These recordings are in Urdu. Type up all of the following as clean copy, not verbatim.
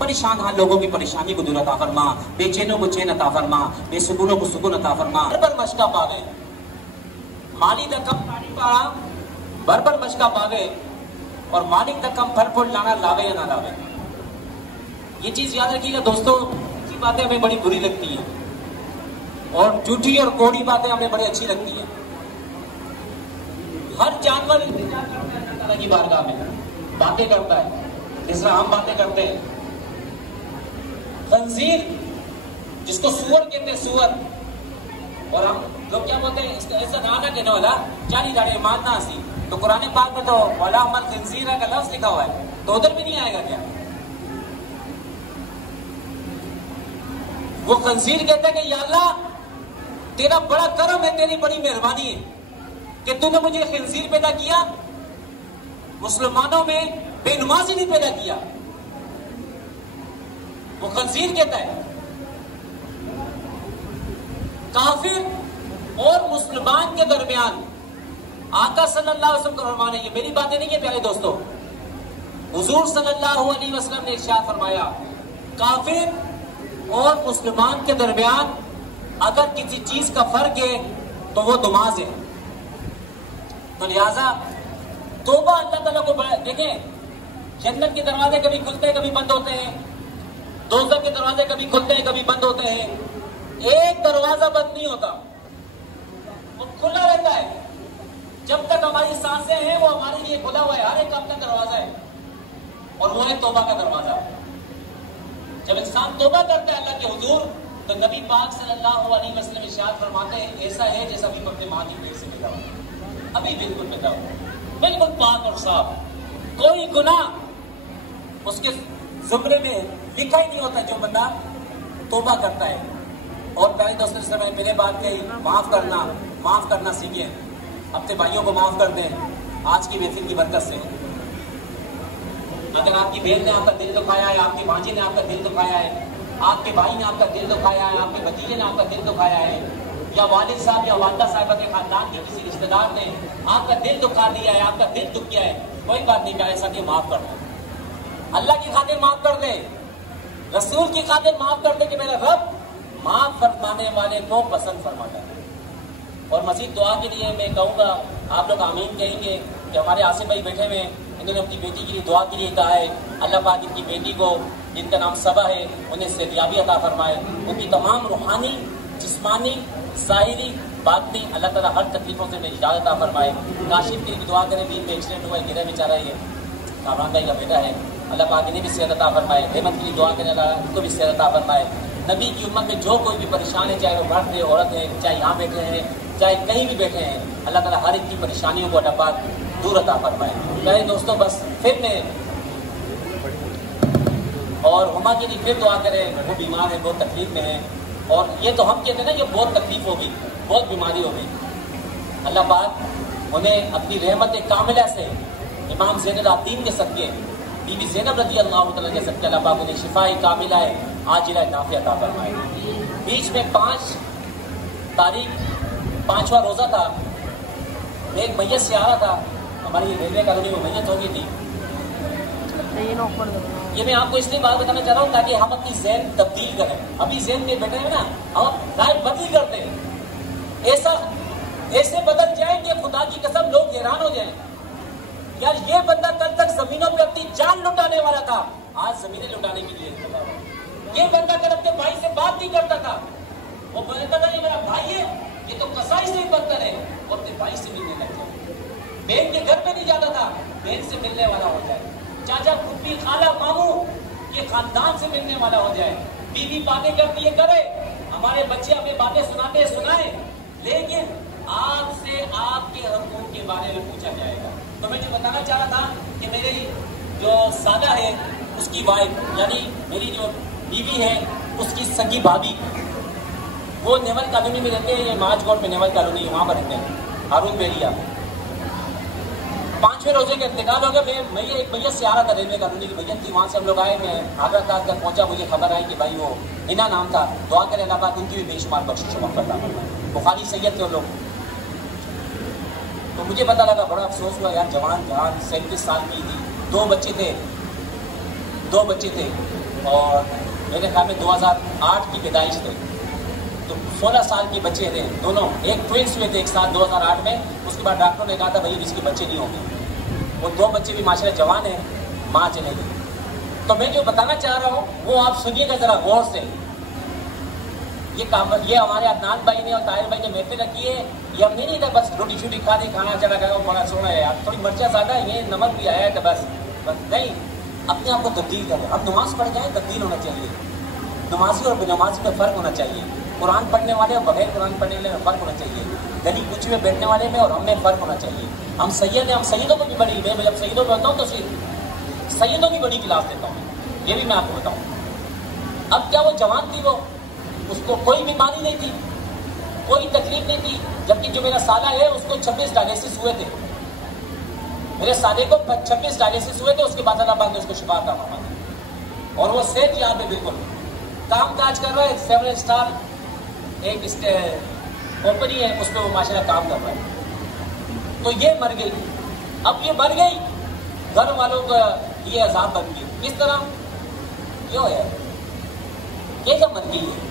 پریشان حال لوگوں کی پریشانی کو دور عطا فرما، بے چینوں کو چین عطا فرما، بے سکونوں کو سکون عطا فرما۔ بربر مشکا پاوے مالی دا کم پانی پارا، بربر مشکا پاوے اور مالک دا کم پھل پھول لانا لاوے یا نہ لاوے۔ یہ چیز یاد رکھیے گا دوستو، اچھی باتیں ہمیں بڑی بری لگتی ہیں اور جھوٹی اور کوڑی باتیں ہمیں بڑی اچھی لگتی ہیں۔ ہر جانور التجا کرتا ہے اللہ تعالیٰ کی بارگاہ میں، باتیں کرتا ہے جس طرح ہم باتیں کرتے ہیں۔ خنزیر جس کو سور کہتے ہیں، سور، اور ہم لوگ کیا بولتے ہیں، اس کا ایسا نانا کہنے والا چاری داڑھی ماننا سی، تو قرآن پاک میں تو وَلَا مَلْ خِنزِيرَ کا لفظ لکھا ہوا ہے، تو ادھر بھی نہیں آئے گا کیا؟ وہ خنزیر کہتے ہیں کہ یا اللہ تیرا بڑا کرم ہے، تیری بڑی مہربانی ہے کہ تو نے مجھے خنزیر پیدا کیا، مسلمانوں میں بے نمازی نہیں پیدا کیا۔ وہ خنزیر کہتا ہے۔ کافر اور مسلمان کے درمیان آقا صلی اللہ علیہ وسلم کا فرمان ہے، یہ میری باتیں نہیں ہیں پیارے دوستو، حضور صلی اللہ علیہ وسلم نے ارشاد فرمایا کافر اور مسلمان کے درمیان اگر کسی چیز کا فرق ہے تو وہ نماز ہے۔ تو لہذا توبہ اللہ تعالیٰ کو دیکھیں، جنت کے دروازے کبھی کھلتے ہیں کبھی بند ہوتے ہیں، دوزخ کے دروازے کبھی کھلتے ہیں کبھی بند ہوتے ہیں، ایک دروازہ بند نہیں ہوتا، وہ کھلا رہتا ہے جب تک ہماری سانسیں ہیں، وہ ہمارے لیے کھلا ہوا ہے، ہر ایک اپنا دروازہ ہے، اور وہ ہے توبہ کا دروازہ۔ جب انسان توبہ کرتا ہے اللہ کے حضور تو نبی پاک صلی اللہ علیہ وسلم ارشاد فرماتے ہیں ایسا ہے جیسا بھی اپنے ماں کی پیٹ سے پیدا ہوا، ابھی بالکل پیدا ہوا، بالکل پاک اور صاف، کوئی گناہ اس کے زمرے میں لکھا ہی نہیں ہوتا جو بندہ توبہ کرتا ہے۔ اور پیارے دوستوں سے میں پہلے بات کہی، معاف کرنا سیکھیں، اپنے بھائیوں کو معاف کر دیں آج کی محفل کی برکت سے۔ اگر آپ کی بہن نے آپ کا دل دکھایا ہے، آپ کی بھانجی نے آپ کا دل دکھایا ہے، آپ کے بھائی نے آپ کا دل دکھایا ہے، آپ کے بھتیجے نے آپ کا دل دکھایا ہے، یا والد صاحب یا والدہ صاحبہ کے خاندان کے کسی رشتہ دار نے آپ کا دل دکھا دیا ہے، آپ کا دل دکھ گیا ہے، کوئی بات نہیں، ایسا کہ معاف کر دیں، اللہ کی خاطر معاف کر دیں، رسول کی خاطر معاف کر دیں کہ میرا رب معاف فرمانے والے کو پسند فرماتا ہے۔ اور مزید دعا کے لیے میں کہوں گا، آپ لوگ آمین کہیں گے کہ ہمارے آصف بھائی بیٹھے ہوئے ہیں، انہوں نے اپنی بیٹی کے لیے دعا کے لیے کہا ہے، اللہ پاک ان کی بیٹی کو جن کا نام صبا ہے انہیں صحتیابی عطا فرمائے، ان کی تمام روحانی، جسمانی، ظاہری، باطنی اللہ تعالیٰ ہر تکلیفوں سے نجات عطا فرمائے۔ کاشف کے لیے دعا کریں، دین میں ایکسیڈنٹ ہوا ہے، گرا بیچارہ یہ کامران بھائی کا بیٹا ہے، اللہ پاک انہیں بھی صحت عطا فرمائے۔ رحمت کے لیے دعا کریں، اللہ ان کو بھی صحت عطا فرمائے۔ نبی کی امت میں جو کوئی بھی پریشان ہے، چاہے وہ مرد ہے، عورت ہے، چاہے یہاں بیٹھے ہیں، چاہے کہیں بھی بیٹھے ہیں، اللہ تعالیٰ ہر ایک کی پریشانیوں کو اللہ پاک دور عطا فرمائے۔ میرے دوستوں بس پھر میں اور ہما کے لیے پھر دعا کریں، وہ بیمار ہے، بہت تکلیف میں ہے، اور یہ تو ہم کہتے ہیں نا کہ بہت تکلیف ہوگی، بہت بیماری ہوگی، اللہ پاک انہیں اپنی رحمت کاملہ سے امام زین العابدین کے صدقے، بی بی زینب رضی اللہ تعالیٰ کے صدقے اللہ پاک انہیں شفاء کاملہ ہے، عاجلہ نافع عطا فرمائے۔ بیچ میں 5 تاریخ 5واں روزہ تھا، ایک میت سے آ رہا تھا، ہماری ریلوے کالونی میں میت ہو گئی تھی۔ یہ میں آپ کو اس لیے بات بتانا چاہ رہا ہوں تاکہ ہم اپنی ذہن تبدیل کریں۔ ابھی ذہن میں بیٹھے ہیں نا، ہم رائے بدل کرتے ہیں، ایسے بدل جائیں کہ خدا کی قسم لوگ حیران ہو جائیں، یار یہ بندہ کل تک زمینوں پہ اپنی جان لٹانے والا تھا، آج زمینیں لٹانے کے لیے کھڑا ہے۔ یہ بندہ کل اپنے بھائی سے بات نہیں کرتا تھا، وہ بولتا تھا یہ میرا بھائی ہے، یہ تو کسائی سے ہی بدتر ہے، اور اپنے بھائی سے ملنے لگ جائے، بہن کے گھر پہ نہیں جاتا تھا، بہن سے ملنے والا ہو جائے، چاچا پھوپھی خالہ ماموں یہ خاندان سے ملنے والا ہو جائے، بیوی باتیں کرتی ہے کرے، ہمارے بچے ہمیں باتیں سناتے سنائے، لیکن آپ سے آپ کے حقوق کے بارے میں پوچھا جائے گا۔ تو میں جو بتانا چاہ رہا تھا کہ میری جو سادہ ہے اس کی وائف، یعنی میری جو بیوی ہے اس کی سگی بھابھی، وہ نیول کالونی میں رہتے ہیں، یہ مارچ کوٹ میں نیول کالونی وہاں پر رہتے ہیں، ہارون بیلیا۔ 5ویں روزے کا انتقال ہو گیا، میں ایک میت سے آ رہا تھا، ریلوے کالونی کی میت تھی، وہاں سے ہم لوگ آئے، میں آگرہ تک پہنچا، مجھے خبر آئی کہ بھائی وہ ہنا نام تھا، دعا کرے اللہ پاک ان کی بھی بے شمار بخشش و مغفرت عطا فرمائے، بخاری سید تھے وہ لوگ۔ تو مجھے پتا لگا، بڑا افسوس ہوا یار، جوان 37 سال کی تھی، 2 بچے تھے، اور میرے خیال میں 2008 کی پیدائش تھی، تو 16 سال کے بچے تھے دونوں، ایک ٹوینس ہوئے تھے ایک ساتھ 2008 میں. اس کے بعد ڈاکٹروں نے کہا تھا بھائی اس کے بچے نہیں ہوں گے. وہ 2 بچے بھی ماشاءاللہ جوان ہیں، ماں چلے گئی. تو میں جو بتانا چاہ رہا ہوں وہ آپ سنیے گا ذرا غور سے. یہ ہمارے عدنان بھائی نے اور طاہر بھائی نے محفل رکھی ہے. یہ ہم نہیں تھا بس روٹی شوٹی کھا دے، کھانا چلا گیا بڑا سونا ہے، اب تھوڑی مرچہ زیادہ ہے، یہ نمک بھی آیا ہے تو بس نہیں. اپنے آپ کو تبدیل کریں. اب نماز پڑھ جائیں تبدیل ہونا چاہیے. نمازی اور بے نمازی میں فرق ہونا چاہیے. قرآن پڑھنے والے اور بغیر قرآن پڑھنے والے میں فرق ہونا چاہیے. گلی کوچے میں بیٹھنے والے میں اور ہم میں فرق ہونا چاہیے. ہم سید ہیں، ہم سیدوں کو بھی بڑی، میں جب سیدوں میں ہوتا ہوں تو سیدوں کی بڑی کلاس دیتا ہوں. یہ بھی میں آپ کو بتاؤں. اب کیا وہ جوان تھی، وہ اس کو کوئی بیماری نہیں تھی، کوئی تکلیف نہیں تھی، جبکہ جو میرا سالہ ہے اس کو 26 ڈائلیسس ہوئے تھے. میرے سالے کو 26 ڈائلیسس ہوئے تھے. اس کے بعد اللہ پاک نے اس کو شفا عطا فرمائی اور وہ صحت یہاں پہ بالکل کام کاج کر رہا ہے. 7 اسٹار ایک کمپنی ہے، اس پہ وہ ماشاءاللہ کام کر رہا ہے. تو یہ مر گئی. اب یہ مر گئی، گھر والوں کا یہ عذاب بن گئی. کس طرح کیوں ہے یہ جب مر گئی ہے،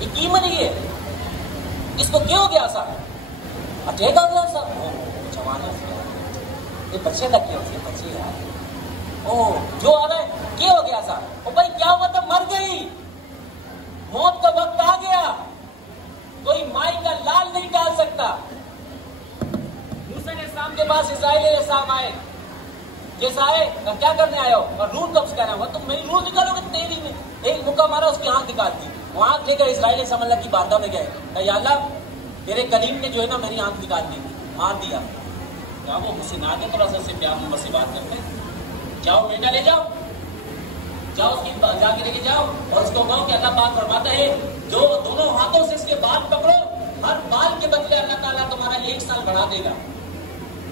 یہ کی مری ہے، اس کو کیوں ہو گیا سا اٹیک آ گیا سا. جوان یہ بچے تک کیا ہوتی ہے، بچے یار جو آ رہا ہے کیا ہو گیا سا. بھائی کیا ہوا تھا، مر گئی، موت کا وقت آ گیا. کوئی مائی کا لال نہیں ڈال سکتا. موسیٰ علیہ السلام کے پاس اسرائیل علیہ السلام آئے. جیسا آئے کیا کرنے آئے ہو اور روح قبض کرنا ہوا، تم میری روح نکالو گے تیری میں. ایک مکہ مارا، اس کی آنکھ نکال دی. وہ آنکھ لے کر اسرائیل علیہ السلام اللہ کی بارگاہ میں گئے. یا اللہ تیرے کریم نے جو ہے نا میری آنکھ نکال دی، مار دیا. کہا وہ مجھ سے نہ دے، تھوڑا سا سے پیار محبت سے بات کرتے. جاؤ بیٹا لے جاؤ، جاؤ اس کی جا کے لے کے جاؤ اور اس کو کہو کہ اللہ پاک فرماتا ہے جو دونوں ہاتھوں سے اس کے بال پکڑو، ہر بال کے بدلے اللہ تعالیٰ تمہارا 1 سال بڑھا دے گا.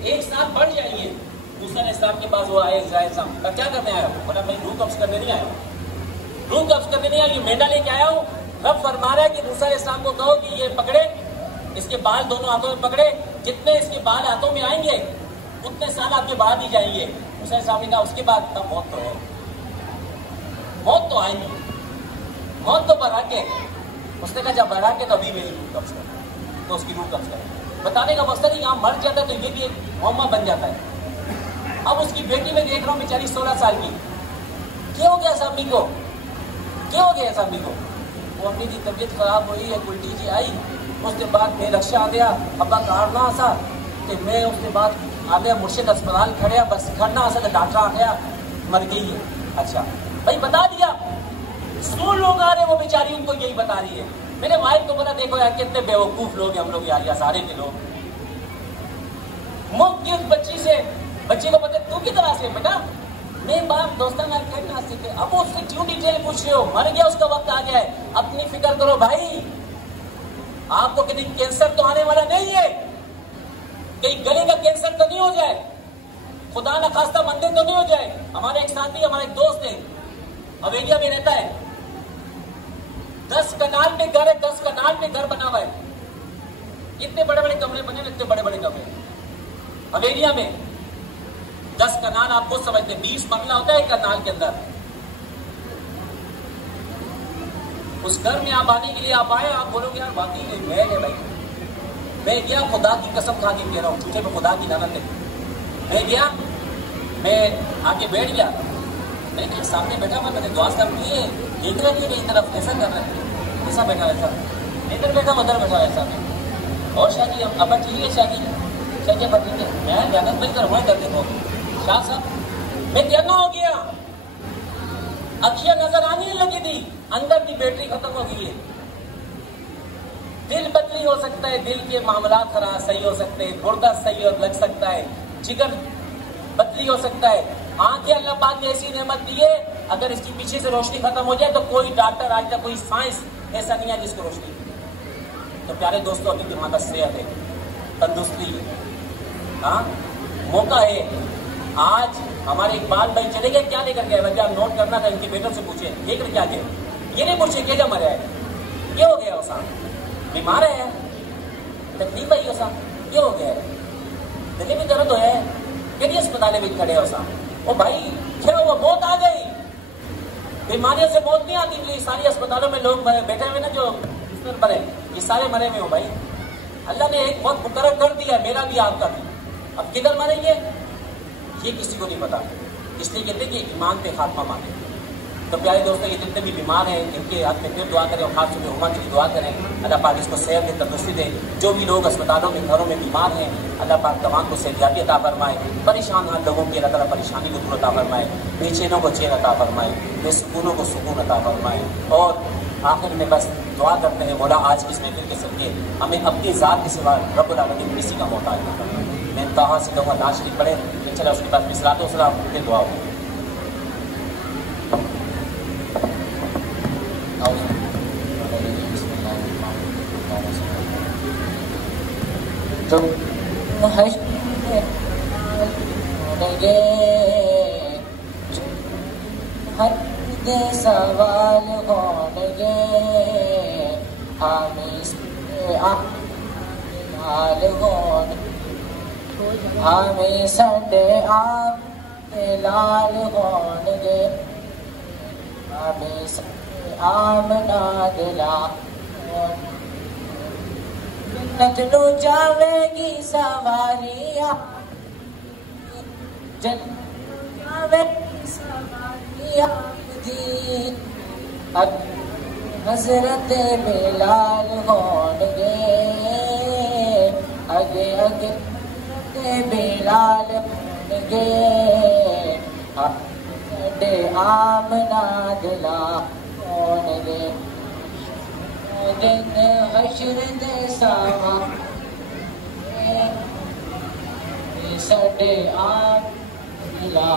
1 سال بڑھ جائیے. موسیٰ علیہ السلام کے پاس وہ آئے اسرائیل صاحب، کیا کرنے آیا ہو؟ بولا میں روح قبض کرنے نہیں آیا ہوں، روح قبض کرنے نہیں آیا، یہ مینڈا لے کے آیا ہوں. رب فرما رہا ہے کہ موسیٰ علیہ السلام کو کہو کہ یہ پکڑے، اس کے بال دونوں ہاتھوں میں پکڑے، جتنے اس کے بال ہاتھوں میں آئیں گے اتنے سال آپ کے بڑھا دی جائیں گے. موسیٰ علیہ السلام نے کہا اس کے بعد تب موت تو ہے، موت تو آئیں گی، موت تو بڑھا کے. اس نے کہا جب بڑھا کے تو ابھی میری روح قبض کر، تو اس کی روح قبض کر. بتانے کا مقصد ہے یہاں مر جاتا ہے تو یہ بھی ایک معمہ بن جاتا ہے. اب اس کی بیٹی میں دیکھ رہا ہوں بیچاری 16 سال کی. کیا ہو گیا ایسا امی کو، کیا ہو گیا ایسا امی کو؟ وہ امی کی طبیعت خراب ہوئی ہے، الٹی جی آئی. اس کے بعد میں رکشہ آ گیا، ابا کارنا آسا کہ میں اس کے بعد آ گیا مرشد اسپتال کھڑیا، بس کھڑنا آسا تو ڈاکٹر آ گیا مر گئی ہے. اچھا بھائی بتا دیا. 100 لوگ آ رہے ہیں، وہ بیچاری ان کو یہی بتا رہی ہے. میرے وائف کو بولا دیکھو یار کتنے بیوقوف لوگ ہیں ہم لوگ یار، سارے کے لوگ مفت کی اس بچی سے، بچے کو پتہ تو کی طرح سے بیٹا میں باپ دوستان آپ کہنا سکتے. اب اس سے کیوں ڈیٹیل پوچھ رہے ہو؟ مر گیا، اس کا وقت آ گیا ہے. اپنی فکر کرو بھائی. آپ کو کہیں کینسر تو آنے والا نہیں ہے، کہیں گلے کا کینسر تو نہیں ہو جائے، خدا نخواستہ مندر تو نہیں ہو جائے. ہمارے ایک ساتھی، ہمارا ایک دوست ہے، حویلیہ میں رہتا ہے. 10 کنال پہ گھر ہے، 10 کنال پہ گھر بنا ہوا ہے. اتنے بڑے بڑے کمرے بنے، اتنے بڑے بڑے کمرے حویلیہ میں. 10 کنال آپ خود سمجھتے ہیں، 20 بنگلہ ہوتا ہے ایک کنال کے اندر. اس گھر میں آپ آنے کے لیے آپ آئے، آپ بولو گے یار واقعی یہ محل ہے. بھائی میں گیا، خدا کی قسم کھا کے کہہ رہا ہوں، جھوٹے پہ خدا کی لعنت ہے. میں گیا، میں آ کے بیٹھ گیا. میں نے سامنے بیٹھا ہوا، میں نے دعا کر لی ہے، دیکھ رہا نہیں میری طرف کیسا کر رہا ہے، کیسا بیٹھا ویسا ادھر بیٹھا ادھر بیٹھا ویسا. اور شاہ جی ابا ٹھیک ہے، شاہ جی شاہ جی ابا ٹھیک ہے. میں جانت بھائی کر کرتے ہو شاہ صاحب. میں کہنا ہو گیا، اکھیاں نظر آنے لگی تھی، اندر کی بیٹری ختم ہو گئی ہے. دل بدلی ہو سکتا ہے، دل کے معاملات خراب صحیح ہو سکتے ہیں، گردہ صحیح لگ سکتا ہے، جگر بدلی ہو سکتا ہے. آنکھیں اللہ پاک نے ایسی نعمت دی ہے، اگر اس کی پیچھے سے روشنی ختم ہو جائے تو کوئی ڈاکٹر آج تک، کوئی سائنس ایسا نہیں ہے جس کو روشنی. تو پیارے دوستوں ابھی ہمارا صحت ہے، تندرستی ہے، ہاں موقع ہے. آج ہمارے اقبال بھائی چلے گئے، کیا لے کر گئے؟ بھائی آپ نوٹ کرنا تھا، ان کے بیٹوں سے پوچھیں لے کر کیا گئے. یہ نہیں پوچھے کیا مرا ہے، کیا ہو گیا اسا بیمار ہے، تکلیف آئی اسا کیا ہو گیا ہے، دل میں درد ہوا ہے کہ اسپتال میں کھڑے اسا. او بھائی کیا ہوا، موت آ گئی. بیماریوں سے موت نہیں آتی، یہ ساری اسپتالوں میں لوگ بیٹھے ہوئے نا جو بستر پر ہیں، یہ سارے مرے ہوئے ہو بھائی. اللہ نے ایک وقت مقرر کر دیا ہے، میرا بھی آپ کا بھی. اب کدھر مریں گے یہ کسی کو نہیں پتا، اس لیے کہتے ہیں کہ ایمان پہ خاتمہ مانگیں. تو پیارے دوستوں، یہ جتنے بھی بیمار ہیں ان کے حق میں پھر دعا کریں، اور خاص طور پہ عمر کے لیے دعا کریں. اللہ پاک اس کو صحت دے، تندرستی دے. جو بھی لوگ اسپتالوں میں گھروں میں بیمار ہیں، اللہ پاک تمام کو صحتیابی عطا فرمائے. پریشان حال لوگوں کی اللہ تعالیٰ پریشانی کو دور عطا فرمائے، بے چینوں کو چین عطا فرمائے، بے سکونوں کو سکون عطا فرمائے. اور آخر میں بس دعا کرتے ہیں مولا آج اس محفل کے صدقے ہمیں اپنی ذات کے سوا رب العالمین کسی کا محتاج نہ کرنا. میں انتہا سے کہوں گا ناز شریف پڑھے، چلا اس کے بعد صلاۃ و سلام پھر دعا ہو. سوال ہوں گے ہمیں ہمیں سڈے آپ لال ہون گے، ہمیں آمنا دلا جنت نو جاوے گی سواریاں، جنت جاوے گی سواریاں دی. حضرت بلال ہون گے اگے اگے، بلال ہون گے سڈے آمنا دلا ہون گے. جن حشر دے ساواں سڈے آمنا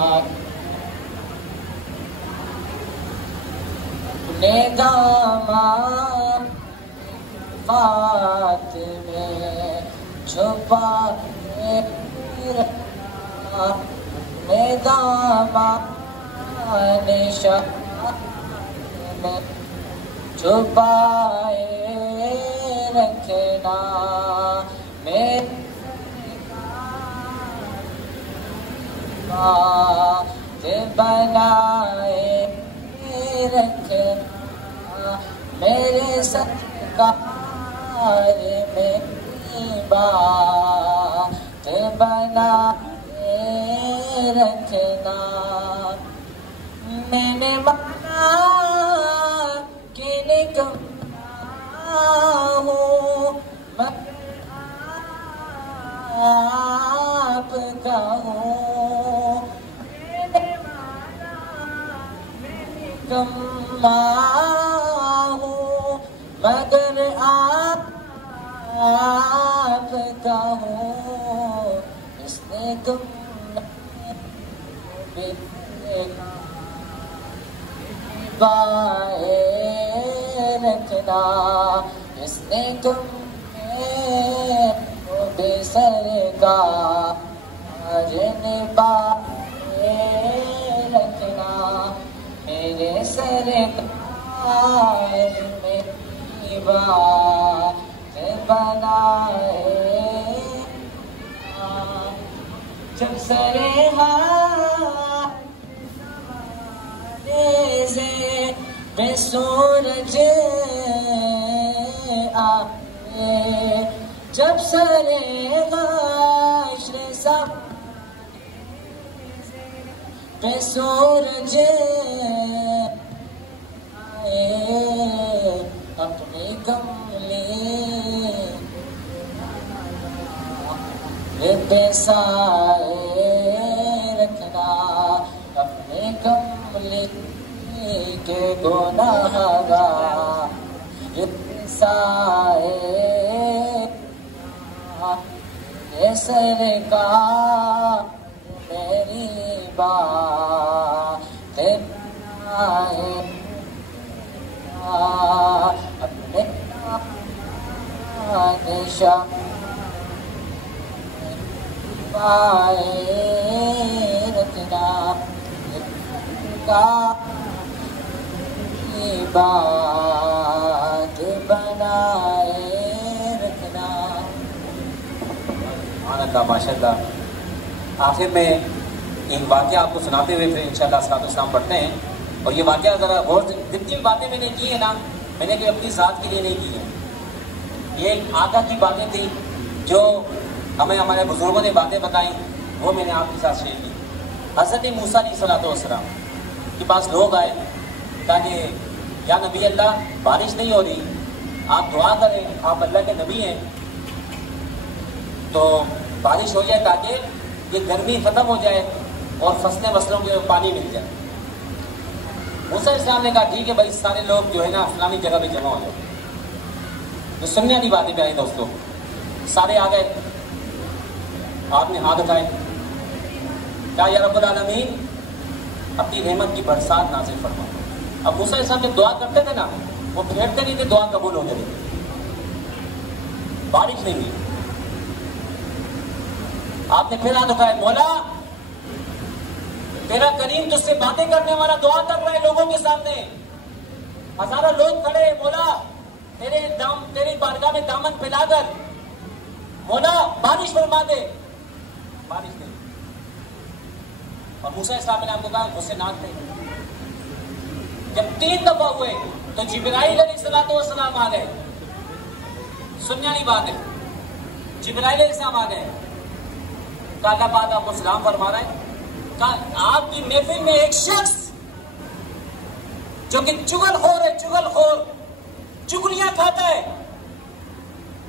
اپنے داماد فات میں چھپا رکھنا، اپنے داماد نشان میں چھپائے رکھنا. میرے بات بنائے رکھنا، میرے ستکار میں بات بنائے رکھنا. میں نے مانا کہ نکما ہوں مگر آپ کا ہوں، میں نے مانا میں نکما ہوں مگر آپ کا ہوں. اس نے تم بائے رکھنا، اس نے تم بے سر کا نبھائے رکھنا. میرے سر کا میری بات بنائے. جب سرے سے بے سورج آئے، جب سرے حشر سب بے سورج آئے، اپنی کملی پہ سائے رکھنا، اپنی کملی کے گناہ گار سائے. سرکار میری بات بنائے، اپنے نشان پائے رکھنا، کا بات بنائے رکھنا. سبحان اللہ، ماشاء اللہ. آخر میں ایک واقعہ آپ کو سناتے ہوئے پھر انشاءاللہ صلاۃ و سلام پڑھتے ہیں. اور یہ واقعہ ذرا غور سے، جتنی بھی باتیں میں نے کی ہیں نا، میں نے کوئی اپنی ذات کے لیے نہیں کی ہیں، یہ آقا کی باتیں تھیں جو ہمیں ہمارے بزرگوں نے باتیں بتائیں، وہ میں نے آپ کے ساتھ شیئر کی۔ حضرت موسیٰ علیہ السلام کے پاس لوگ آئے، کہا کہ یا نبی اللہ بارش نہیں ہو رہی، آپ دعا کریں، آپ اللہ کے نبی ہیں تو بارش ہو جائے تاکہ یہ گرمی ختم ہو جائے اور فصلیں وصلوں کے پانی مل جائے۔ موسیٰ علیہ السلام نے کہا ٹھیک ہے بھائی، سارے لوگ جو ہے نا فلانی جگہ پہ جمع ہو جائے۔ جو سننے والی باتیں پیارے دوستوں، سارے آ گئے، آپ نے ہاتھ اٹھائے، کہا یا رب العالمین اپنی رحمت کی برسات نازل فرما۔ اب موسیٰ علیہ السلام جب دعا کرتے تھے نا، وہ پھیرتے نہیں تھے، دعا قبول ہو جاتی تھی، بارش نہیں ہوئی۔ آپ نے پھر ہاتھ اٹھائے، مولا تیرا کریم تجھ سے باتیں کرنے والا دعا کر رہا ہے لوگوں کے سامنے، ہزاروں لوگ کھڑے، مولا تیری بارگاہ میں دامن پھیلا کر مولا بارش فرما دے، بارش نہیں۔ اور موسیٰ علیہ السلام نے آپ کو کہا مجھ سے ناک نہیں۔ جب 3 دفعہ ہوئے تو جبرائیل علیہ السلام آ گئے، سننے والی بات ہے، جبرائیل علیہ السلام آ گئے، کہا اللہ پاک آپ کو سلام فرما رہا ہے، کہا آپ کی محفل میں ایک شخص جو کہ چغل خور ہے، چغل خور، چگلیاں کھاتا ہے،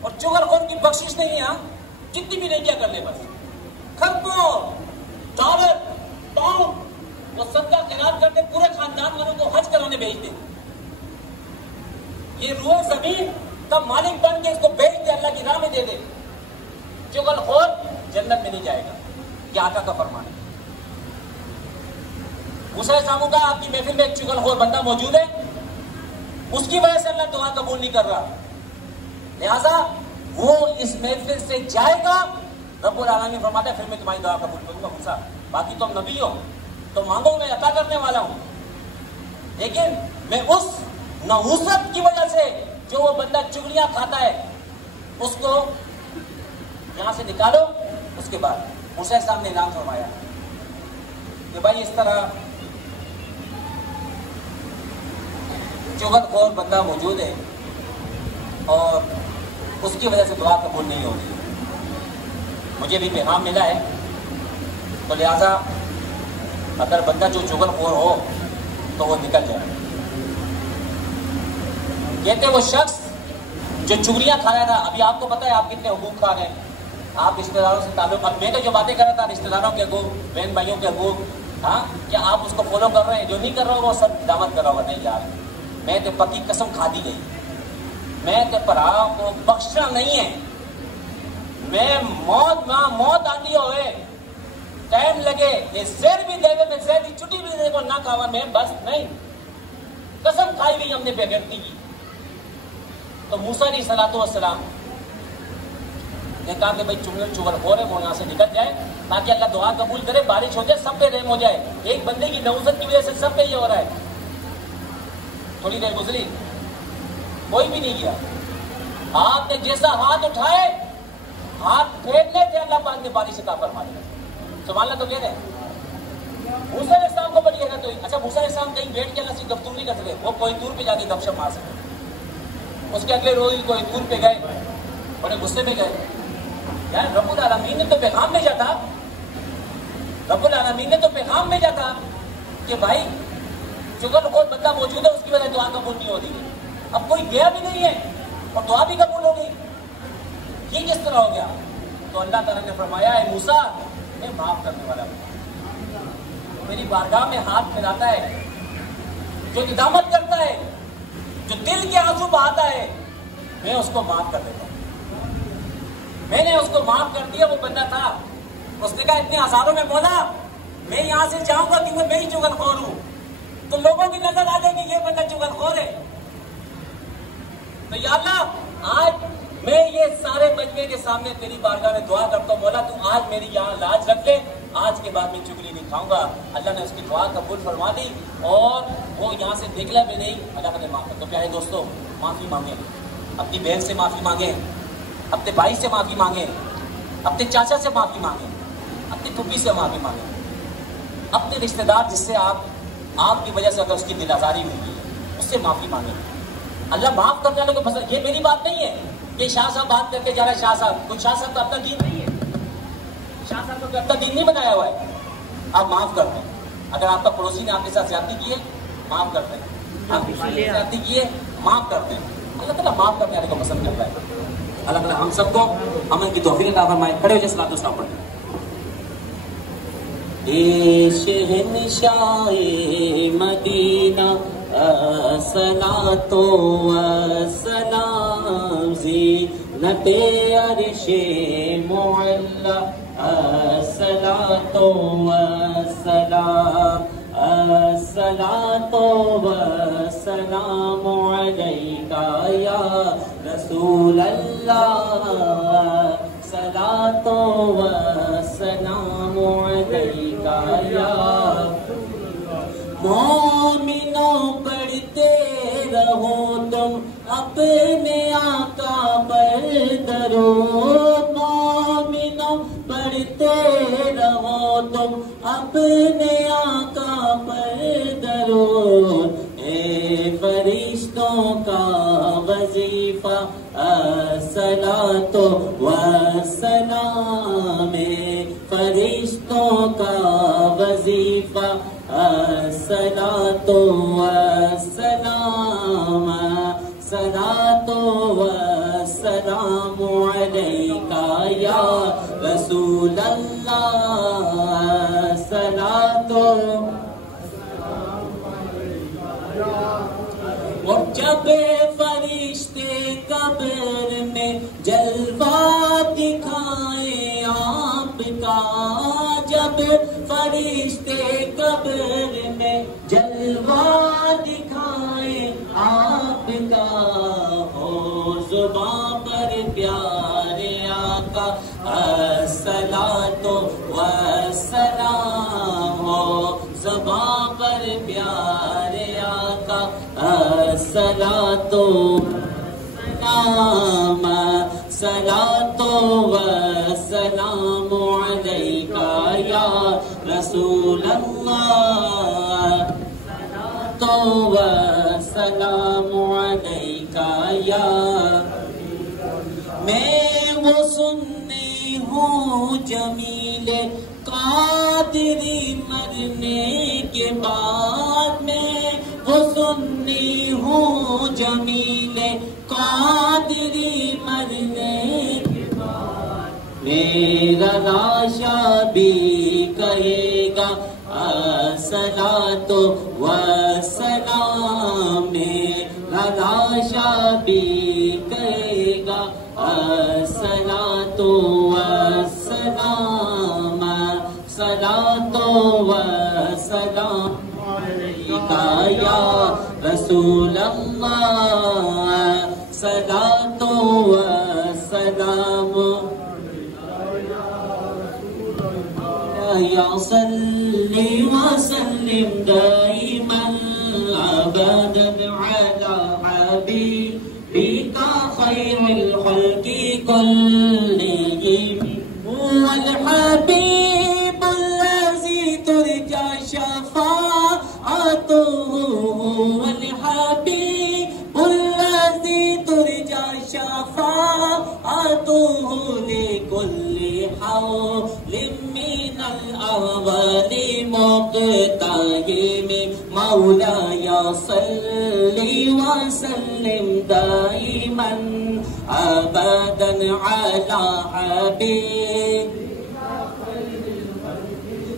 اور چغل خور کی بخشش نہیں ہے، جتنی بھی نیکیاں کر لے بس، خرگو ڈالر پاؤنڈ وہ صدقہ خیرات کرتے، پورے خاندان والوں کو حج کرانے بھیج دے، یہ روح زمین کا مالک بن کے اس کو بیچ دے، اللہ کی راہ میں دے دے، چغل خور جنت میں نہیں جائے گا، یہ آقا کا فرمان ہے۔ موسیٰ علیہ السلام کا آپ کی محفل میں ایک چغل خور بندہ موجود ہے، اس کی وجہ سے اللہ دعا قبول نہیں کر رہا، لہذا وہ اس محفل سے جائے گا، رب العالمین فرماتا ہے پھر میں تمہاری دعا قبول کروں گا۔ موسیٰ باقی تم نبی ہو تو مانگو میں عطا کرنے والا ہوں، لیکن میں اس نحوست کی وجہ سے جو وہ بندہ چگلیاں کھاتا ہے اس کو یہاں سے نکالو۔ اس کے بعد موسیٰ علیہ السلام نے اعلان فرمایا کہ بھائی اس طرح چغل خور بندہ موجود ہے اور اس کی وجہ سے دعا قبول نہیں ہو رہی، مجھے بھی پیغام ملا ہے، تو لہذا اگر بندہ جو چغل خور ہو تو وہ نکل جائے۔ کہتے وہ شخص جو چگلیاں کھا رہا تھا، ابھی آپ کو پتا ہے آپ کتنے حقوق کھا رہے ہیں، آپ رشتہ داروں سے تعلق، اب میں تو جو باتیں کر رہا تھا رشتہ داروں کے حقوق، بہن بھائیوں کے حقوق، ہاں کیا آپ اس کو فالو کر رہے ہیں؟ جو نہیں کر رہا وہ سب دعوت کر رہا ہوگا، نہیں یار میں تو پکی قسم کھا دی گئی، میں تو پرا کو بخشنا نہیں ہے، میں موت آندھی ہوئے ٹائم لگے یہ زہر بھی دے دے، میں زہر کی چھٹی بھی دے کو نہ کھاوا، میں بس نہیں، قسم کھائی گئی ہم نے بے غیرتی کی۔ تو موسیٰ علیہ السلام نے کہا کہ بھائی چغل خور ہے وہ یہاں سے نکل جائے تاکہ اللہ دعا قبول کرے، بارش ہو جائے، سب پہ رحم ہو جائے، ایک بندے کی نحوست کی وجہ سے سب پہ یہ ہو رہا ہے۔ تھوڑی دیر گزری، کوئی بھی نہیں گیا، آپ نے جیسا ہاتھ اٹھائے، ہاتھ پھیرنے تھے، اللہ پاک نے بارش عطا فرما دیا۔ سبحان اللہ تو کہہ رہے ہیں۔ موسیٰ علیہ السلام کو بڑی حیرت ہوئی، اچھا موسیٰ علیہ السلام کہیں بیٹھ کے اللہ سے گفتگو نہیں کر سکے، وہ کوئی دور پہ جا کے گپ شپ مار سکے۔ اس کے اگلے روز کوئی دور پہ گئے، بڑے غصے میں گئے، یار رب العالمین نے تو پیغام بھیجا تھا، رب العالمین نے تو پیغام بھیجا تھا کہ بھائی چغل خور بندہ موجود ہے، اس کی وجہ دعا قبول نہیں ہو رہی، اب کوئی گیا بھی نہیں ہے اور دعا بھی قبول ہو گئی، یہ کس طرح ہو گیا؟ تو اللہ تعالیٰ نے فرمایا اے موسیٰ میں معاف کرنے والا ہوں، میری بارگاہ میں ہاتھ پھیلاتا ہے، جو ندامت کرتا ہے، جو دل کے آنسو بہاتا ہے، میں اس کو معاف کر دیتا ہوں۔ میں نے اس کو معاف کر دیا، وہ بندہ تھا، اس نے کہا اتنے ہزاروں میں مولا میں یہاں سے جاؤں گا کیونکہ میں ہی چغل خور ہوں، تو لوگوں کی نظر آ جائے کہ یہ بندہ چغل خور ہے، تو یا اللہ آج میں یہ سارے مجمع کے سامنے تیری بارگاہ میں دعا کرتا ہوں، مولا تو آج میری یہاں لاج رکھ لے، آج کے بعد میں چگلی نہیں کھاؤں گا۔ اللہ نے اس کی دعا قبول فرما دی اور وہ یہاں سے نکلا بھی نہیں، اللہ نے معاف کر۔ تو پیارے دوستو معافی مانگیں، اپنی بہن سے معافی مانگیں، اپنے بھائی سے معافی مانگیں، اپنے چاچا سے معافی مانگیں، اپنی پھوپھی سے معافی مانگیں، اپنے رشتہ دار جس سے آپ آپ کی وجہ سے اگر اس کی دل آزاری ہوئی ہے اس سے معافی مانگیں. اللہ معاف کرنے والے کو پسند. یہ میری بات نہیں ہے کہ شاہ صاحب بات کر کے جا رہے ہیں. شاہ صاحب کچھ شاہ صاحب کا اپنا دین نہیں ہے. شاہ صاحب کا اپنا دین نہیں بنایا ہوا ہے. آپ معاف کر دیں. اگر آپ کا پڑوسی نے آپ کے ساتھ زیادتی کی ہے معاف کر دیں. آپ کی بھائی نے زیادتی کی ہے معاف کر دیں. اللہ تعالیٰ معاف کرنے والے کو پسند کرتا ہے. اللہ تعالیٰ ہم سب کو عمل کی توفیق عطا فرمائے. کھڑے ہو جائے صلاۃ و سلام پڑھیں. اے شہنشاہ مدینہ الصلاۃ والسلام زینت عرش معلی الصلاۃ والسلام الصلاۃ والسلام علیک یا رسول اللہ الصلاۃ والسلام علیک یا مومنوں پڑھتے رہو تم اپنے آقا پر درود. مومنوں پڑھتے رہو تم اپنے آقا پر درود. اے فرشتوں کا وظیفہ الصلاۃ والسلام. فرشتوں کا وظیفہ الصلاۃ والسلام. صلاۃ والسلام علیک یا رسول اللہ. صلاۃ. اور جب فرشتے قبر میں جلوہ دکھائیں آپ کا, جب فرشتے قبر میں جلوہ دکھائیں آپ کا, ہو زباں پر پیارے آقا الصلاۃ والسلام. ہو زباں پر پیارے آقا الصلاۃ والسلام. صلاۃ والسلام علیک یا رسول اللہ. صلاۃ والسلام علیک یا. میں وہ سنی ہوں جمیل قادری مرنے کے بعد. میں وہ سنی ہوں جمیل قادری مرنے کے بعد. میرا لاشا بھی کہے گا الصلاۃ والسلام. میرا لاشا بھی کہے گا الصلاۃ والسلام. صلاۃ والسلام علیک یا رسول اللہ. صلاۃ والسلام یا صلی وسلم دائما ابدا علی حبیبک خیر الخلق کلہم. هو الحبیب الذی ترجى شفاعته. هو الحبیب الذی ترجى شفاعته لكل حول من الأهوال مقتحم. مولاي صل وسلم دائما ابدا على حبيبك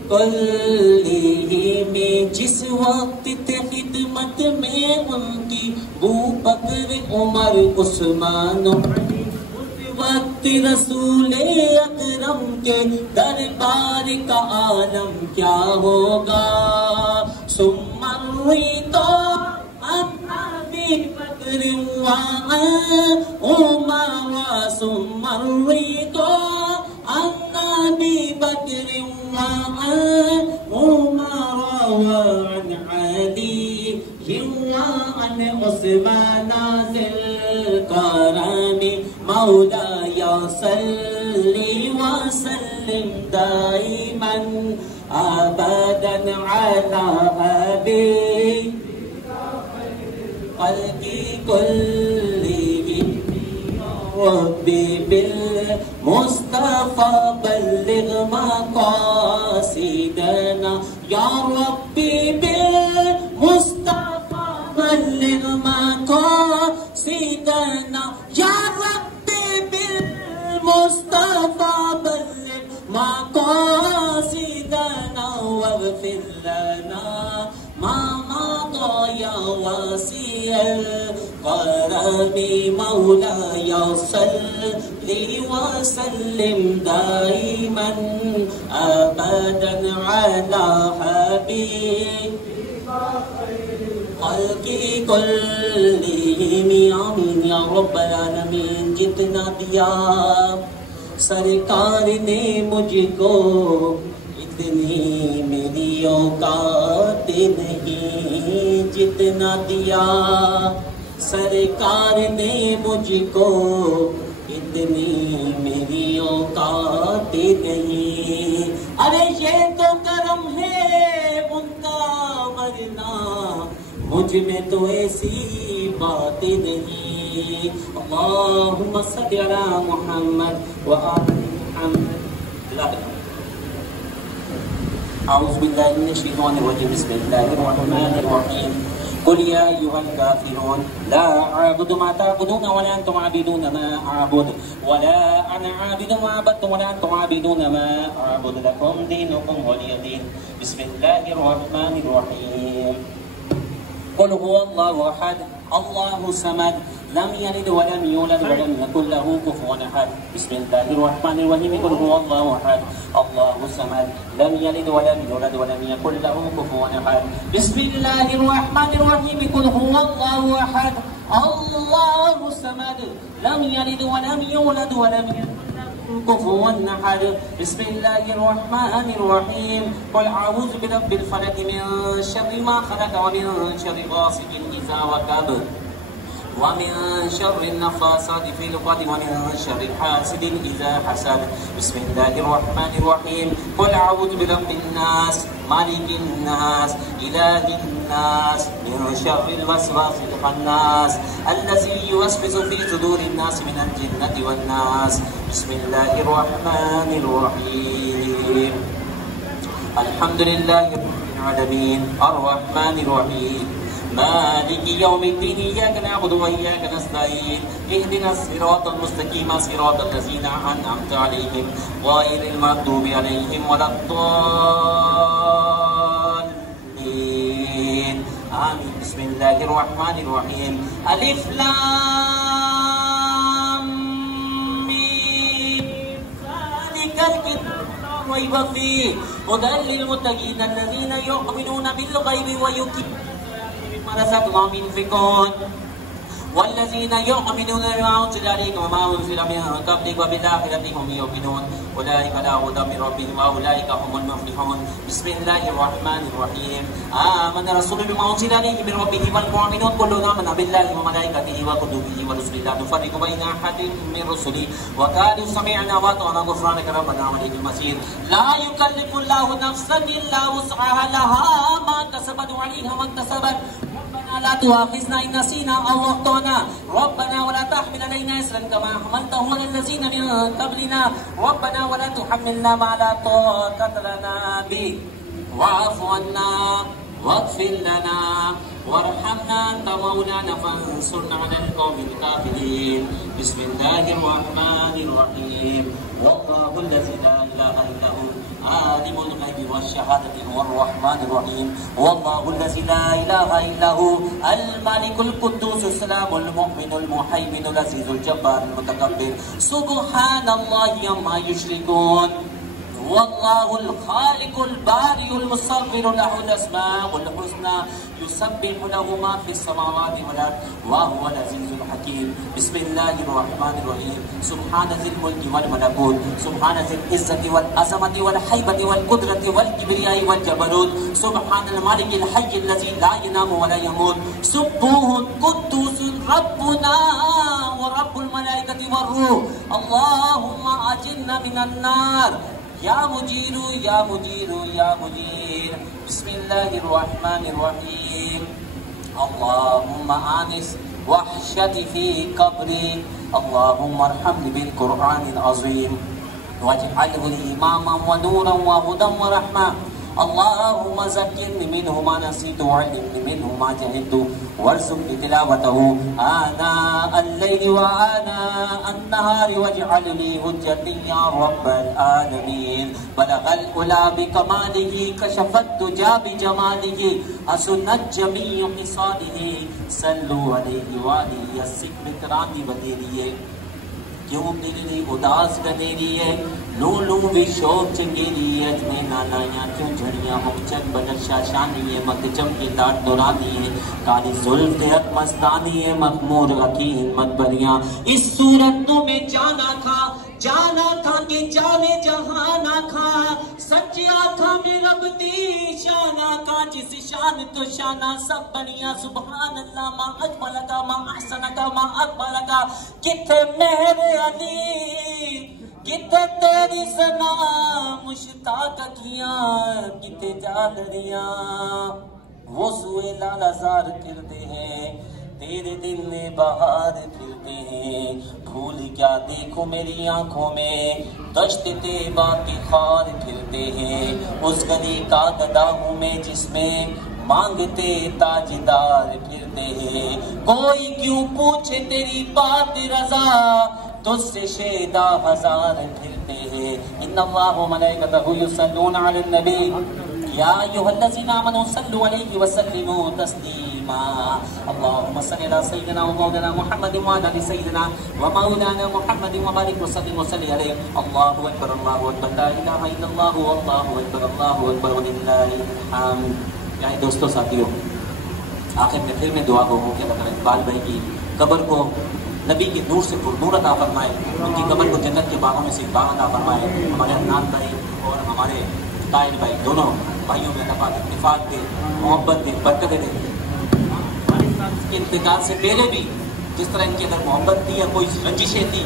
کلہم. جس وقت خدمت میں ان کی ابوبکر عمر عثمان علی, اس وقت رسول اکرم کے دربار کا عالم کیا ہوگا. ثم الرضا عن ابی بکر وعمر. ثم الرضا عن ابی بکر وعمر وعن علی وعن عثمان ذی الکرم. مولاي صل وسلم دائما أبدا على حبيب قلبي كلهم ربي بالمصطفى بلغ مقاصدنا يا ربي بالمصطفى بلغ مقاصدنا يا ربي بالمصطفى بلغ مقاصدنا واغفر لنا ما مضى يا واسع الكرم مولاي صل وسلم دائما ابدا على حبيب خلقی کلہم آمین یا رب العالمین. جتنا دیا سرکار نے مجھ کو اتنی میری اوقات نہیں. جتنا دیا سرکار نے مجھ کو اتنی میری اوقات نہیں. ارے یہ تو کرم ہے ان کا ورنہ مجھ میں تو ایسی بات نہیں. اللہم صلی علی محمد وآل محمد. اعوذ باللہ من الشیطان الرجیم. بسم اللہ الرحمن الرحیم. قل یا ایہا الکافرون لا اعبد ما تعبدون ولا انتم عابدون ما اعبد ولا انا عابد ما عبدتم ولا انتم عابدون ما اعبد لكم دینکم ولی دین. بسم اللہ الرحمن الرحیم. قل هو الله احد الله الصمد لم يلد ولم يولد ولم يكن له كفوا احد. بسم الله الرحمن الرحيم. قل هو الله احد الله الصمد لم يلد ولم يولد ولم يكن له كفوا احد. بسم الله الرحمن الرحيم. قل هو الله احد الله الصمد لم يلد ولم يولد ولم يكن كفوا احد. بسم الله الرحمن الرحيم. قل اعوذ برب الفلق من شر ما خلق ومن شر غاسق اذا وقب ومن شر النفاثات في العقد ومن شر حاسد اذا حسد. بسم الله الرحمن الرحيم. قل اعوذ برب الناس مالك الناس اله الناس من شر الوسواس الخناس الذي يوسوس في صدور الناس من الجنة والناس. بسم الله الرحمن الرحيم. الحمد لله رب العالمين الرحمن الرحيم مالك يوم الدين. إياك نعبد وإياك نستعين. اهدنا الصراط المستقيم صراط الذين أنعمت عليهم غير المغضوب عليهم ولا الضالين آمين. بسم الله الرحمن الرحيم. ألف لام ميم ذلك الكتاب لا ريب فيه هدى للمتقين الذين يؤمنون بالغيب ويقيمون رزقهم ينفقون والذين يؤمنون بما أنزل إليك وما أنزل من قبلك وبالآخرة هم يوقنون أولئك على هدى من ربهم وأولئك هم المفلحون. بسم الله الرحمن الرحيم. آمن الرسول بما أنزل إليه من ربه والمؤمنون كلنا آمن بالله وملائكته وكتبه ورسله لا نفرق بين أحد من رسله وقالوا سمعنا وأطعنا غفرانك ربنا وإليك المصير. لا يكلف الله نفسا إلا وسعها لها ما كسبت وعليها ما اكتسبت. لا تؤاخذنا إن نسينا أو أخطأنا ربنا ولا تحمل علينا إصرا كما حملته على الذين من قبلنا ربنا ولا تحملنا ما لا طاقة لنا به واعف عنا واغفر لنا وارحمنا أنت مولانا فانصرنا على القوم الكافرين. بسم الله الرحمن الرحيم. والله الذي لا إله إلا هو عالم الغيب والشهادة هو الرحمن الرحيم. والله الذي لا إله إلا هو الملك القدوس السلام المؤمن المهيمن العزيز الجبار المتكبر سبحان الله عما يشركون. والله الخالق البارئ المصور له الأسماء الحسنى يسبح له ما في السماوات والأرض وهو العزيز الحكيم. بسم الله الرحمن الرحيم. سبحان ذي الملك والملكوت سبحان ذي العزة والعظمة والهيبة والقدرة والكبرياء والجبروت سبحان الملك الحي الذي لا ينام ولا يموت سبوح قدوس ربنا ورب الملائكة والروح. اللهم أجرنا من النار یا مجیر یا مجیر یا مجیر. بسم اللہ الرحمن الرحیم. اللہم آنس وحشتی فی قبری. اللہم ارحمنی بالقرآن العظیم واجعلہ لی اماما ونورا وہدا ورحمہ. اللہم ذکرنی منہ ما نسیت وعلمنی منہ ما جہلت وارزقنی تلاوتہ آناء اللیل وآناء النہار واجعل لی حجتا یا رب العالمین. بلغ العلا بکمالہ کشف الدجى بجمالہ حسنت جمیع خصالہ. صلو علیہ وآلہ الذکر کرانی بدیریے. کیوں میرے لیے اداس گدیری ہے لو لو بھی شوق چنگیری ہے. اجنے نانائیاں کیوں جھڑیاں مخچن بدر شاشانی ہے. مکجم کی لاٹ دورانی ہے. کالی ظلف دہت مستانی ہے. مخمور حکیم مت بریاں. اس صورت تو میں جانا تھا کہ جانے جہانا کھا. سچے آنکھا میں رب دی شانا کا. جس شان تو شانہ سب بنیا. سبحان اللہ ما اجملکا ما احسنکا ما اکملکا. کتھے مہر علی کتھے تیری سنا مشتاق کیاں. کتھے جالریاں وہ سوئے لالا زار کردے ہیں. تیرے دل میں بہار پھرتے ہیں. پھول کیا دیکھو میری آنکھوں میں دشت طیبہ کے خار پھرتے ہیں. اس گلی کا گدا ہوں میں جس میں مانگتے تاجدار پھرتے ہیں. کوئی کیوں پوچھے تیری بات رضا تجھ سے شیدا ہزار پھرتے ہیں. ان اللہ و ملائکتہ یصلون علی النبی یا ایھا الذین آمنوا صلوا علیہ وسلموا تسلیما. اللهم صل على سيدنا ومولانا محمد وعلى ال سيدنا ومولانا محمد وبارك وسلم وصل عليه. الله اكبر الله اكبر لا اله الا الله والله اكبر الله اكبر ولله الحمد. یعنی دوستو ساتھیو آخر میں پھر میں دعا کو کہ اللہ اقبال بھائی کی قبر کو نبی کے نور سے پر نور عطا فرمائے. ان کی قبر کو جنت کے باغوں میں سے باغ عطا فرمائے. ہمارے عدنان بھائی اور ہمارے طاہر بھائی دونوں بھائیوں میں اتفاق دے محبت دے برکت دے. کے انتقال سے پہلے بھی جس طرح ان کی اگر محبت تھی یا کوئی رنجشیں تھی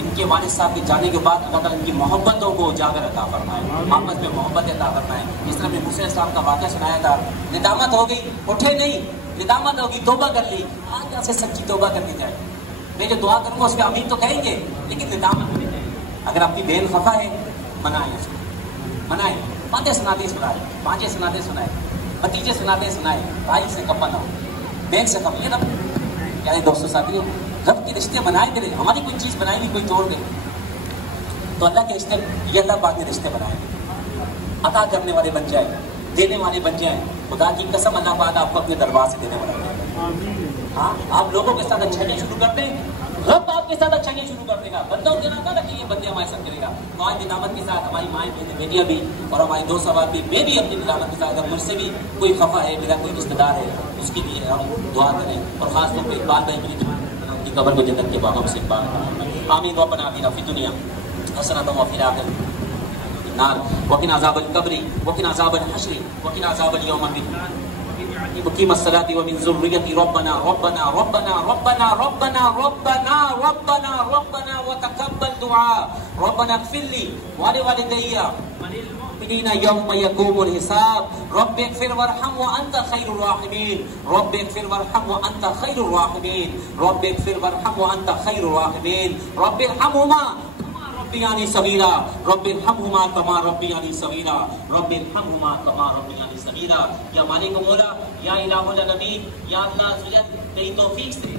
ان کے والد صاحب کے جانے کے بعد اللہ تعالیٰ ان کی محبتوں کو اجاگر عطا فرمائے. آپس میں محبت عطا فرمائے. جس طرح میں موسیٰ السلام کا واقعہ سنایا تھا. ندامت ہو گئی اٹھے نہیں. ندامت ہوگی توبہ کر لی. آج یہاں سے سچی توبہ کرنی جائے. میں جو دعا کروں گا اس پہ آمین تو کہیں گے لیکن ندامت ہونی چاہیے. اگر آپ کی بہن خفا ہے منائیں اس کو منائیں. باتیں سناتے سنائے پانچیں سناتے سنائے بھتیجے سناتے سنائے. بھائی سے کم بناؤ بہن سے کم. یہ رب یعنی دوستوں ساتھیوں رب کے رشتے بنائے دے. ہماری کوئی چیز بنائی نہیں کوئی توڑ دے تو اللہ کے رشتے یہ اللہ پاک کے رشتے بنائے. عطا کرنے والے بن جائے دینے والے بن جائیں. خدا کی قسم اللہ پاک آپ کو اپنے دربار سے دینے والا ہے. ہاں آپ لوگوں کے ساتھ اچھائیاں شروع کر دیں رب آپ کے ساتھ اچھائیاں شروع کر دے گا. بندوں کے نام نہ رکھیں یہ بندے ہمارے ساتھ کرے گا. تو آج نعمت کے ساتھ ہماری مائیں بیٹیاں بھی اور ہمارے دوست احباب بھی میں بھی اپنی نعمت کے ساتھ اگر مجھ سے بھی کوئی خفا ہے میرا کوئی رشتے دار ہے اس کے لیے ہم دعا کریں. اور خاص طور پہ اقبال بھائی کی ان کی قبر کو جنت کے باغوں سے اقبال آمین. ربنا آتنا فی الدنیا حسنۃ وفی الآخرۃ النار وقنا عذاب القبر وقنا عذاب الحشر وقنا عذاب اليوم الدين مقیم الصلاۃ ومن ذریتی ربنا ربنا ربنا ربنا ربنا ربنا ربنا ربنا وتقبل دعاء ربنا اغفر لي ولوالدي وللمؤمنين يوم يقوم الحساب رب اغفر وارحم وانت خير الراحمين رب اغفر وارحم وانت خير الراحمين رب اغفر وارحم وانت خير الراحمين رب ارحمهما ربیانی صغیرہ رب ارحمہما کما ربیانی صغیرہ رب ارحمہما کما ربیانی صغیرہ. یا مالک و مولا یا الہ العالمین یا اللہ عزوجل تیری توفیق سے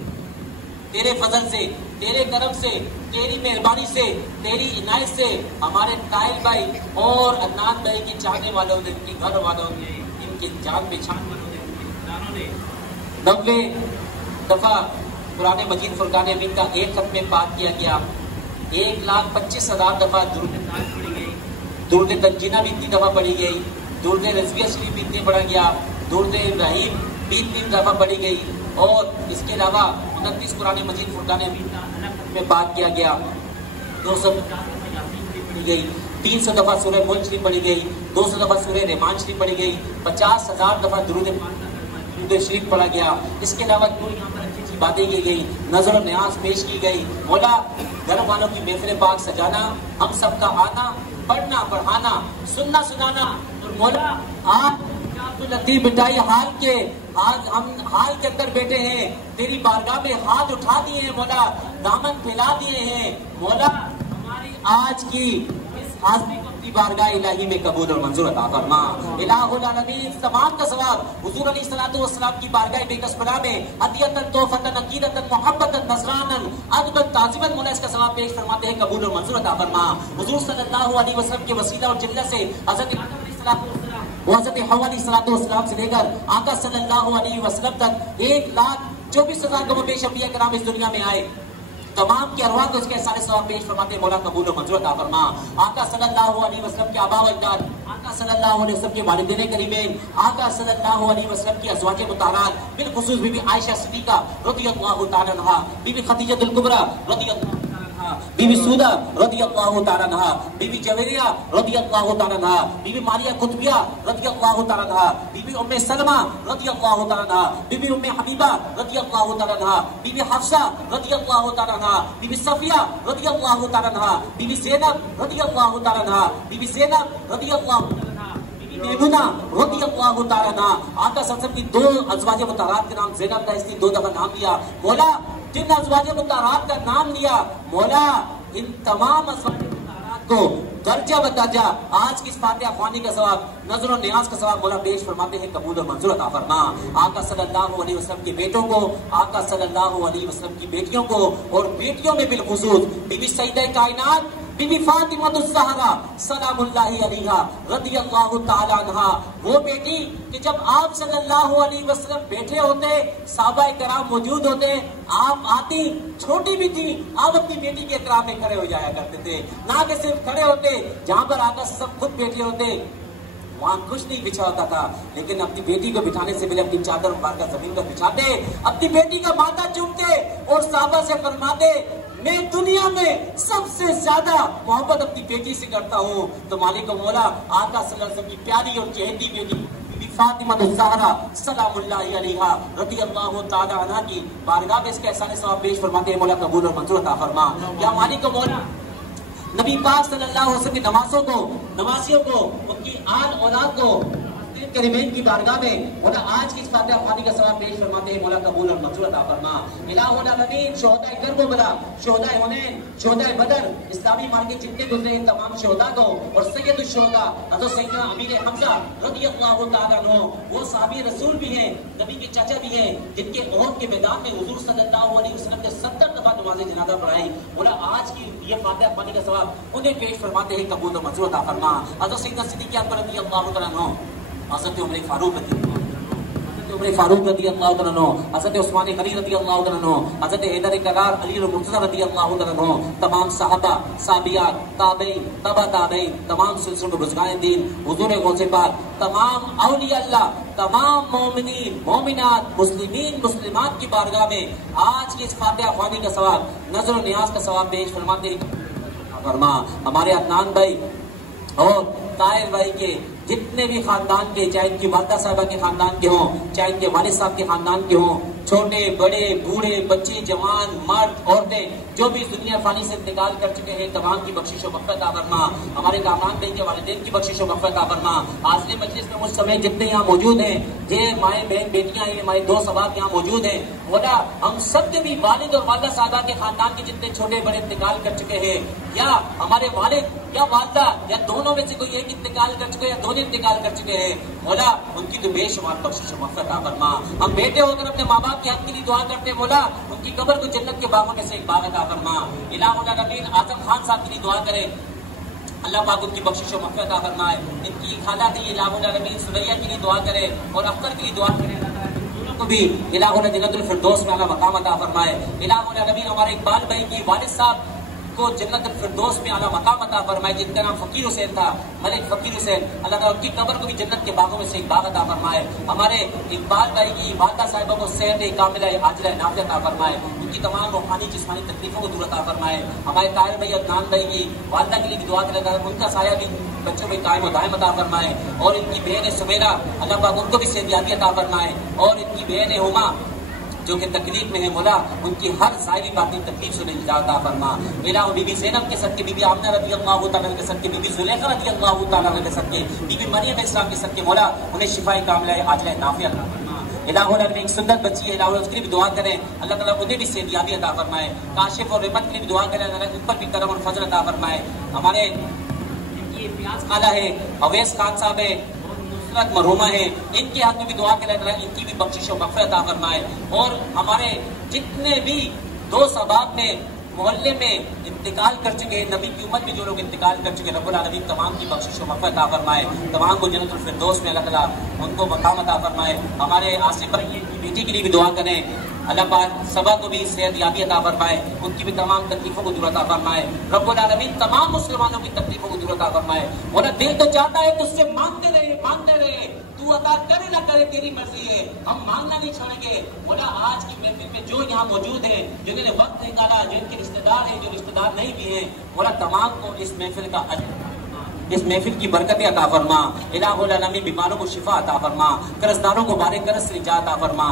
تیرے فضل سے تیرے کرم سے تیری مہربانی سے تیری عنایت سے ہمارے طاہر بھائی اور عدنان بھائی کے چاہنے والوں نے ان کے گھر والوں نے ان کے جان پہچان والوں نے ان کے رشتہ داروں نے 90 دفعہ قرآن مجید فرقان حمید کا ایک ختم پاک کیا گیا. 1,25,000 دفعہ درود پاک پڑھی گئی. درود تنجینہ بھی اتنی دفعہ پڑھی گئی. درود رضویہ شریف بھی اتنی پڑھا گیا. درود ابراہیم بھی اتنی دفعہ پڑھی گئی. اور اس کے علاوہ 29 قرآن مجید فرقان حمید کا الگ ختم پاک کیا گیا. 250 دفعہ یاسین شریف پڑھی گئی. 300 دفعہ سورہ ملک شریف پڑھی گئی. 200 دفعہ سورہ رحمان شریف پڑھی گئی. 50,000 دفعہ درود پاک درود شریف پڑھا گیا. اس کے علاوہ کوئی یہاں پر اچھی باتیں کی گئی، نظر و نیاز پیش کی گئی. مولا گھر والوں کی محفل پاک سجانا، ہم سب کا آنا، پڑھنا پڑھانا، سننا سنانا. اور مولا آپ لطیف بٹائی ہم حال کے اندر بیٹھے ہیں، تیری بارگاہ میں ہاتھ اٹھا دیے ہیں مولا، دامن پھیلا دیے ہیں مولا. ہماری آج کی اس حاضری کو اپنی بارگاہ الہی میں قبول اور منظور عطا فرما. الہ العالمین تمام کا ثواب حضور علیہ الصلوۃ والسلام کی بارگاہ بے کس پناہ میں ہدیۃ تحفۃ عقیدۃ محبت نذرانا ادبا تعظیما مولا اس کا ثواب پیش فرماتے ہیں، قبول اور منظور عطا فرما. حضور صلی اللہ علیہ وسلم کے وسیلہ اور جلہ سے حضرت آدم علیہ السلام وہ حضرت حوا علیہ السلام سے لے کر آقا صلی اللہ علیہ وسلم تک 1,24,000 کم و بیش انبیاء کرام اس دنیا میں آئے. تمام کی ارواح کو اس کے احسان ثواب پیش فرماتے مولا قبول و منظور عطا فرما. آقا صلی اللہ علیہ وسلم کے آبا و اجداد، آقا صلی اللہ علیہ وسلم کے والدین کریمین، آقا صلی اللہ علیہ وسلم کی ازواج مطہرات، بالخصوص بی بی عائشہ صدیقہ رضی اللہ تعالی عنہا، بی بی خدیجہ الکبریٰ رضی اللہ تعالی عنہا، بی بی سودہ رضی اللہ تعالی عنہا، بی بی جویریہ رضی اللہ تعالی عنہا، بی بی ماریہ قطبیہ رضی اللہ تعالی عنہا، بی بی ام سلمہ رضی اللہ تعالی عنہا، بی بی ام حبیبہ رضی اللہ تعالی عنہا، بی بی حفصہ رضی اللہ تعالی عنہا، بی بی صفیہ رضی اللہ تعالی عنہا، بی بی زینب رضی اللہ تعالی عنہا، بی بی زینب رضی اللہ تعالی عنہا، بی بی میمونہ رضی اللہ تعالی عنہا. آقا صلی اللہ علیہ وسلم کی 2 ازواج مطہرات کے نام زینب کا، اس نے 2 دفعہ نام لیا. مولا جن ازواج مطہرات کا نام لیا مولا ان تمام ازواج مطہرات کو درجہ بدرجہ آج کی اس فاتحہ خوانی کا ثواب، نظر و نیاز کا ثواب مولا پیش فرماتے ہیں، قبول و منظور عطا فرما. آقا صلی اللہ علیہ وسلم کے بیٹوں کو، آقا صلی اللہ علیہ وسلم کی بیٹیوں کو، اور بیٹیوں میں بالخصوص بی بی سیدہ کائنات بی بی فاطمہ الزہرا سلام اللہ علیہا رضی اللہ تعالی عنہا، وہ بیٹی کہ جب آپ صلی اللہ علیہ وسلم بیٹھے ہوتے، صحابہ کرام موجود ہوتے، آپ آتی چھوٹی بھی تھی، آپ اپنی بیٹی کے اکرام میں کھڑے ہو جایا کرتے تھے. نہ کہ صرف کھڑے ہوتے، جہاں پر آقا سب خود بیٹھے ہوتے وہاں کچھ نہیں بچھا ہوتا تھا، لیکن اپنی بیٹی کو بٹھانے سے پہلے اپنی چادر مبارکہ زمین پر بچھاتے، اپنی بیٹی کا ماتھا چومتے اور صحابہ سے فرماتے میں دنیا میں سب سے زیادہ محبت اپنی بیٹی سے کرتا ہوں. تو مالک و مولا آقا صلی اللہ علیہ وسلم کی پیاری اور چہیتی بیٹی بی بی فاطمہ الزہرا سلام اللہ علیہا رضی اللہ تعالی عنہا کی بارگاہ میں اس کے احسان ثواب پیش فرماتے ہیں مولا قبول اور منظور عطا فرما. یا مالک و مولا نبی پاک صلی اللہ علیہ وسلم کی نمازوں کو، نمازیوں کو، ان کی آل اولاد کو کریمین کی بارگاہ میں مولا آج کی اس فاتحہ خوانی کا ثواب پیش فرماتے ہیں مولا قبول اور منظور عطا فرما. الہ العالمین شہداء کربلا، شہداء حنین، شہداء بدر، اسلامی مارکے جتنے گزرے ہیں تمام شہداء کو، اور سید الشہداء حضرت سیدنا امیر حمزہ رضی اللہ تعالیٰ عنہ، وہ صحابی رسول بھی ہیں، نبی کے چچا بھی ہیں، جن کے احد کے میدان میں حضور صلی اللہ علیہ وسلم نے 70 دفعہ نماز جنازہ پڑھائی. مولا آج کی یہ فاتحہ خوانی کا ثواب انہیں پیش فرماتے ہیں، قبول اور منظور عطا فرما. حضرت سیدنا صدیق اکبر رضی اللہ تعالیٰ عنہ، حضرت عمر فاروق رضی اللہ تعالیٰ عنہ، حضرت عثمان غنی رضی اللہ تعالیٰ عنہ، حضرت حیدر کرار علی المرتضی رضی اللہ تعالیٰ عنہ، تمام صحابہ، صحابیات، تابعین، تبع تابعین، تمام سلسلوں کے بزرگان دین، حضور غوث پاک، تمام اولیاء اللہ، تمام مومنین، مومنات، مسلمین، مسلمات کی بارگاہ میں آج کی اس فاتحہ خوانی کا ثواب، نظر و نیاز کا ثواب پیش فرماتے ہیں فرما. ہمارے عدنان بھائی اور طاہر بھائی کے جتنے بھی خاندان کے، چاہے ان کی والدہ صاحبہ کے خاندان کے ہوں، چاہے ان کے والد صاحب کے خاندان کے ہوں، چھوٹے بڑے بوڑھے بچے جوان مرد عورتیں جو بھی دنیا فانی سے انتقال کر چکے ہیں، تمام کی بخشش و مغفرت عطا فرما. ہمارے کامران بھائی کے والدین کی بخشش و مغفرت عطا فرما. حاضر مجلس میں مجھ سمیت جتنے یہاں موجود ہیں، یہ مائیں بہن بیٹیاں ہیں، ہمارے 2 سواب یہاں موجود ہیں، مولا ہم سب کے بھی والد اور والدہ صاحبہ کے خاندان کے جتنے چھوٹے بڑے انتقال کر چکے ہیں، یا ہمارے والد یا والدہ یا دونوں میں سے کوئی ایک انتقال کر چکے یا دونوں انتقال کر چکے ہیں، مولا ان کی تو بے شمار بخشش و مغفرت عطا فرما. ہم بیٹے ہو کر اپنے ماں باپ کے حق کے لیے دعا کرتے ہیں، مولا ان کی قبر کو جنت کے باغوں میں سے ایک باغ عطا فرما. الہ العالمین اعظم خان صاحب کے لیے دعا کریں، اللہ پاک ان کی بخشش و مغفرت عطا فرمائے. ان کی خالہ تھی الہ العالمین سمیہ کے لیے دعا کرے، اور اختر کے لیے دعا کرے، دونوں کو بھی الہ العالمین جنت الفردوس میں اعلیٰ مقام عطا فرمائے. الہ العالمین ہمارے اقبال بھائی کی والد صاحب کو جنت الفردوس میں اعلیٰ مقام عطا فرمائے، جن کا نام فقیر حسین تھا، ملک فقیر حسین. اللہ تعالیٰ ان کی قبر کو بھی جنت کے باغوں میں سے ایک باغ عطا فرمائے. ہمارے اقبال بھائی کی والدہ صاحبہ کو صحت کاملہ عاجلہ نافع عطا فرمائے، ان کی تمام روحانی جسمانی تکلیفوں کو دور عطا فرمائے. ہمارے طاہر بھائی عدنان بھائی کی والدہ کے لیے بھی دعا کرتا ہے، ان کا سایہ بھی بچوں میں قائم و دائم عطا فرمائے. اور ان کی بہن سمیرہ، اللہ پاک ان کو بھی صحت یابی عطا فرمائے. اور ان کی بہن ہما جو کہ تکلیف میں ہے مولا ان کی ہر ظاہری باطنی تکلیف سے نجات عطا فرما الہ بی بی زینب کے صدقے بی بی آمنہ رضی اللہ تعالیٰ کے صدقے بی بی زلیخا رضی اللہ تعالیٰ کے صدقے بی بی مریم علیہ السلام کے صدقے مولا انہیں شفاء کاملہ عاجلہ نافعہ عطا فرما الہ العالمین ایک سنت بچی ہے الہ اس کے لیے بھی دعا کریں اللہ تعالیٰ انہیں بھی صحت یابی عطا فرمائے کاشف اور رحمت کے لیے بھی دعا کریں اللہ ان پر بھی کرم اور فضل عطا فرمائے ہمارے یہ پیاز خالہ ہے اویس خان صاحب ہے نصرت مرحومہ ہے ان کے ہاتھ میں بھی دعا کریں اللہ ان کی بھی بخشش و مغفرت عطا فرمائے اور ہمارے جتنے بھی دوست احباب میں محلے میں انتقال کر چکے ہیں نبی کی امت میں جو لوگ انتقال کر چکے ہیں رب العالمین تمام کی بخشش و مغفرت عطا فرمائے تمام کو جنت الفردوس میں اللہ تعالیٰ ان کو مقام عطا فرمائے ہمارے آصف بھائی کی بیٹی کے لیے بھی دعا کریں اللہ پاک سبا کو بھی صحت یابی عطا فرمائے ان کی بھی تمام تکلیفوں کو دور عطا فرمائے رب العالمین تمام مسلمانوں کی تکلیفوں کو دور عطا فرمائے مولا دل تو چاہتا ہے تجھ سے مانگتے رہے تو عطا کرے نہ کرے تیری مرضی ہے ہم مانگنا نہیں چھوڑیں گے مولا آج کی محفل میں جو یہاں موجود ہیں جنہوں نے وقت نکالا جن کے رشتہ دار ہیں جو رشتہ دار نہیں بھی ہیں مولا تمام کو اس محفل کا اس محفل کی برکتیں عطا فرما الہ العالمین بیماروں کو شفا عطا فرما قرضداروں کو بارے قرض سے نجات عطا فرما